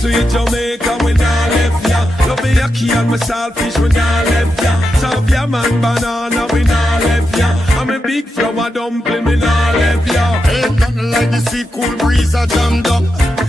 Sweet Jamaica, we nah left ya. Love me yaki and my saltfish, we nah left ya. Serve ya man banana, we nah left ya. I'm a big flour dumpling, we nah left ya. Ain't nothing like the sea cool breeze a jammed up.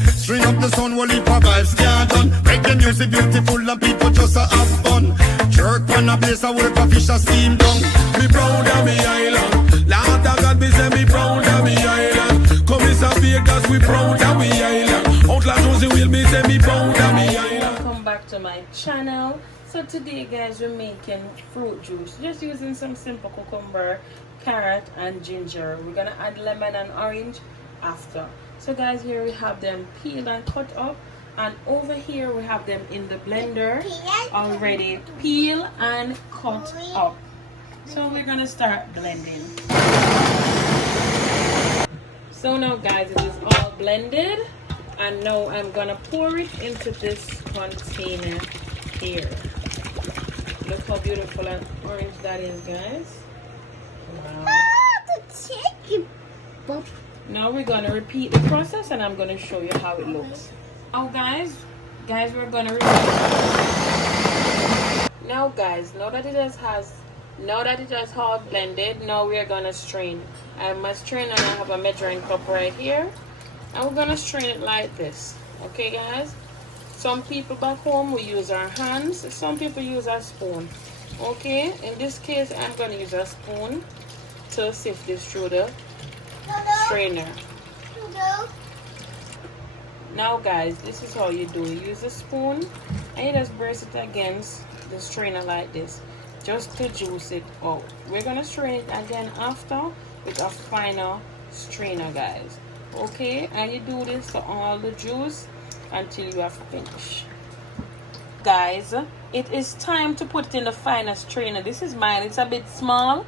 String up the sun, while it vibes can't done. Reggae music beautiful and people just a have fun. Jerk on a place I work a fish a steam down. Me proud of me island. Lord of God, me say me proud of me island. Come is a Vegas, we proud of me island. Outlaw Josie will me say me proud of me island. Welcome back to my channel. So today guys, we're making fruit juice. Just using some simple cucumber, carrot and ginger. We're gonna add lemon and orange after. So guys, here we have them peeled and cut up, and over here we have them in the blender already peeled and cut up. So we're gonna start blending. So now guys, it is all blended, and now I'm gonna pour it into this container here. Look how beautiful and orange that is, guys. Wow. Now we're gonna repeat the process, and I'm gonna show you how it looks. Now guys, we're gonna repeat. Now guys, now that it has all blended, now we're gonna strain. I have my strainer and I have a measuring cup right here, and we're gonna strain it like this. Okay guys, some people back home will use our hands, some people use a spoon. Okay, in this case I'm gonna use a spoon to sift this through the strainer. Now guys, this is how you do it. Use a spoon and you just brace it against the strainer like this, just to juice it out. We're gonna strain it again after with a finer strainer, guys. Okay, and you do this to all the juice until you have finished. Guys, it is time to put it in the finer strainer. This is mine, it's a bit small,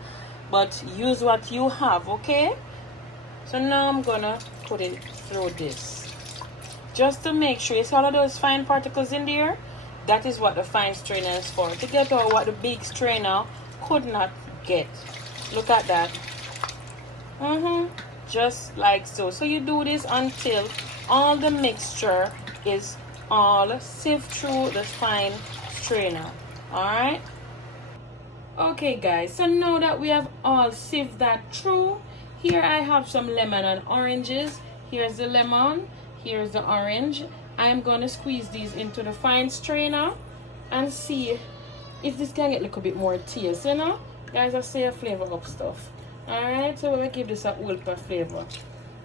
but use what you have. Okay, so now I'm gonna put it through this, just to make sure. You see all of those fine particles in there? That is what the fine strainer is for, to get out what the big strainer could not get. Look at that. Just like so. So you do this until all the mixture is all sift through the fine strainer. Alright? Okay guys, so now that we have all sift that through, here I have some lemon and oranges. Here's the lemon, here's the orange. I'm gonna squeeze these into the fine strainer and see if this can get a little bit more taste, you know? Guys, I say a flavor up stuff. Alright, so we'll give this a ultra flavor.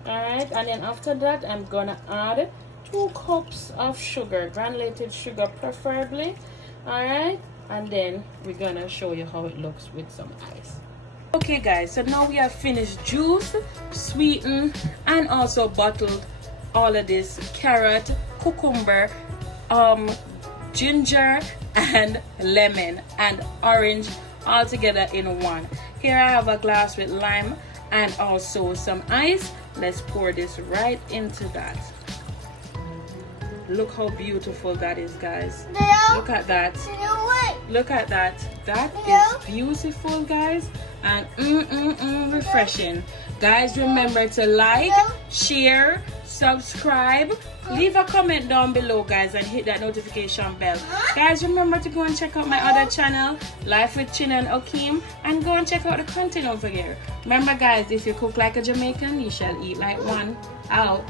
Alright, and then after that I'm gonna add 2 cups of sugar, granulated sugar preferably. Alright, and then we're gonna show you how it looks with some ice. Okay guys, so now we have finished juice, sweetened, and also bottled all of this carrot, cucumber, ginger and lemon and orange all together in one. Here I have a glass with lime and also some ice. Let's pour this right into that. Look how beautiful that is, guys. Look at that. Look at that. That is beautiful, guys, and refreshing. Guys, remember to like, share, subscribe, leave a comment down below, guys, and hit that notification bell. Guys, remember to go and check out my other channel, Life with Chin and Okeem, and go and check out the content over here. Remember guys, if you cook like a Jamaican, you shall eat like one. Out.